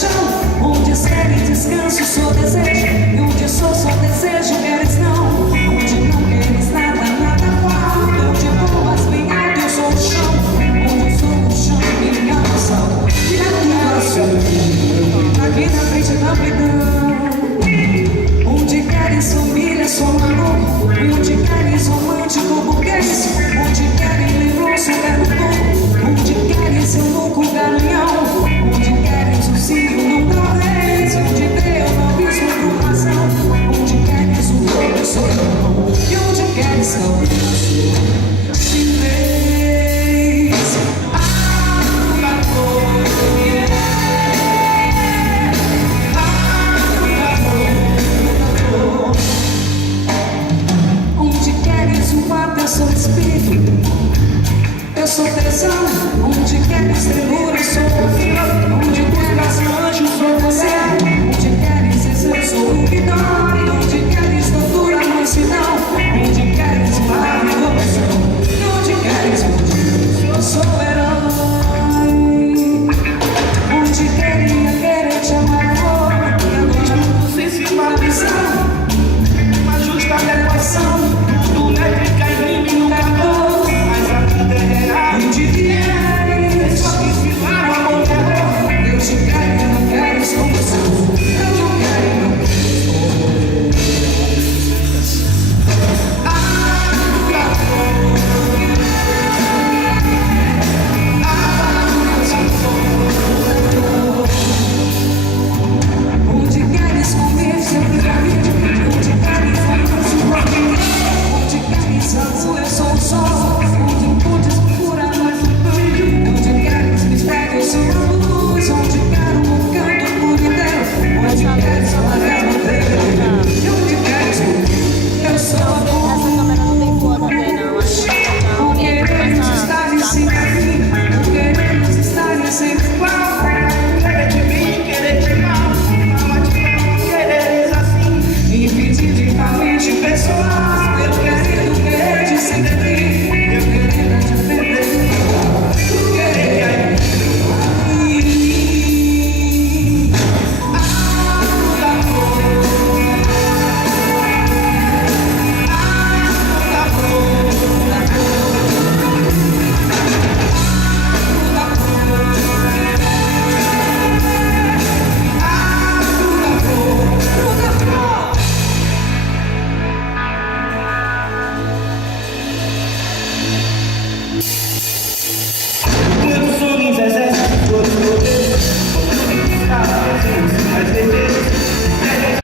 chão. Onde espere descanso, sou desejo. E onde sou, só desejo, queres não. Onde não queres nada, nada falta. Onde voas bem alto, eu sou o chão. Onde eu sou o chão, minha noção. Aqui na frente da amplidão. Onde queres família, sou maluco. Onde queres romântico, burguês. Onde queres lembrança, quero pouco. Onde queres eu nunca ganho.